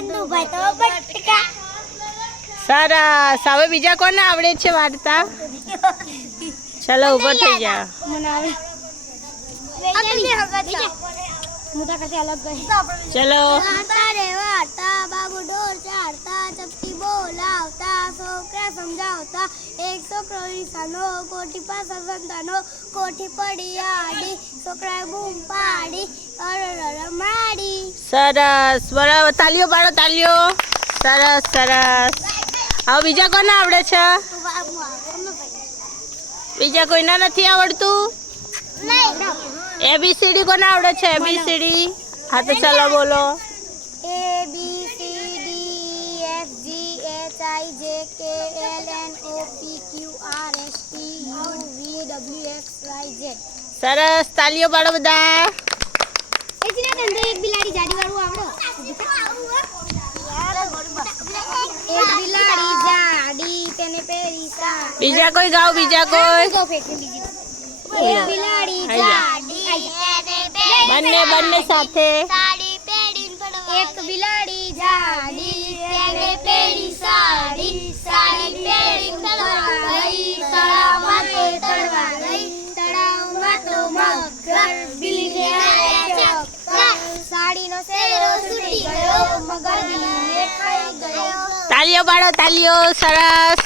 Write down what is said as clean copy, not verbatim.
ચંદુભાઈ તો બટકા. સરસ. હવે બીજા કોને આવડે છે વાર્તા? ચલો ઉભો થઈ જાઓ. મને આવડે. ચલો વાર્તા બાબુ ઢોર ચારતા ચપટી બોલાવતા છોકરા સમજાવતા એક છોકરો રીસાનો કોઠી પાછળ સંતાનો કોઠી પડી આડી છોકરાએ બૂમ પાડી અરર માડી. સરસ. બરાબર. તાલીઓ પાડો, તાલીઓ. સરસ સરસ. હવે બીજા કોને આવડે છે? બીજા કોઈને નથી આવડતું? ABCD કોને આવડે છે? ABCD. હા તો ચલો બોલો. ABCDFGHIJKLNOPQRSTUVWXYZ. સરસ. તાલીઓ પાડો બધા. એક બિલાડી જાડી વાળું આવડો. એક બિલાડી જાડી તેને પહેરી સાડી. બીજા કોઈ ગાઓ, બીજા કોઈ. એક બિલાડી જાડી બંને સાથે. એક બિલાડી જાડી તેને પહેરી સાડી સાડી પહેરી તળાવ ગઈ તળાવમાં તો તળવા ગઈ તળાવમાં તો મગર બિલીને આવ્યા ચક્કર સાડીનો શેરો છૂટી ગયો મગર બિલીને ખાઈ ગયો. તાલીઓ પાડો, તાલીઓ. સરસ.